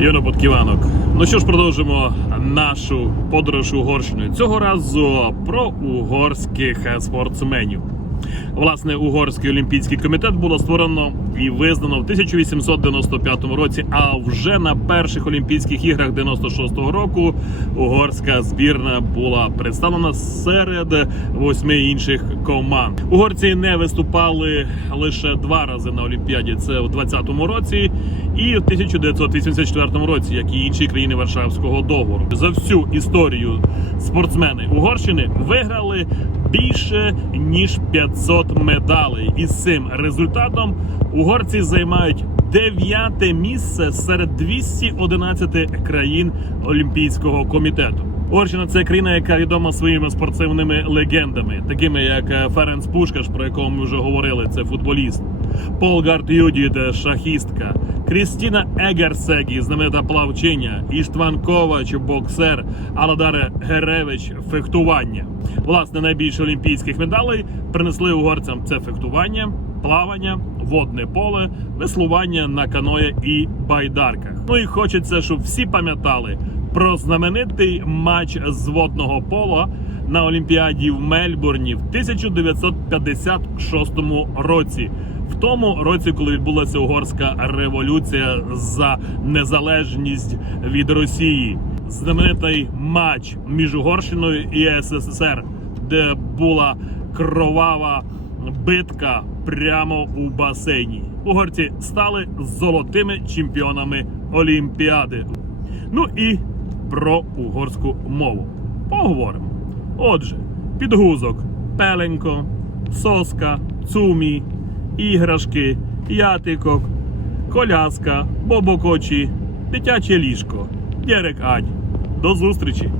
Йоно Подківанок. Ну що ж, продовжимо нашу подорож Угорщиною. Цього разу про угорських е, спортсменів. Власне, угорський олімпійський комітет було створено і визнано в 1895 році. А вже на перших Олімпійських іграх 96-го року угорська збірна була представлена серед восьми інших команд. Угорці не виступали лише два рази на Олімпіаді. Це в 20-му році і в 1984 році, як і інші країни Варшавського договору. За всю історію спортсмени Угорщини виграли більше ніж 500 медалей. І з цим результатом угорці займають дев'яте місце серед 211 країн Олімпійського комітету. Угорщина це країна, яка відома своїми спортивними легендами, такими як е, Ференц Пушкаш, про якого ми вже говорили, це футболіст, Полгард Юдід, шахістка, Крістіна Егерсегі, знаменита плавчиня, Іштван Ковач, боксер, Аладар Геревич, фехтування. Власне, найбільше олімпійських медалей принесли угорцям це фехтування, плавання, водне поле, веслування на каное і байдарках. Ну і хочеться, щоб всі пам'ятали про знаменитий матч з водного пола на Олімпіаді в Мельбурні в 1956 році. В тому році, коли відбулася угорська революція за незалежність від Росії, знаменитий матч між Угорщиною і СССР, де була кровава битка прямо у басейні. Угорці стали золотими чемпіонами Олімпіади. Ну і про угорську мову. Поговоримо. Отже, підгузок, пеленько, соска, цумі, іграшки, ятикок, коляска, бобокочі, дитяче ліжко. дерек Ань. До зустрічі!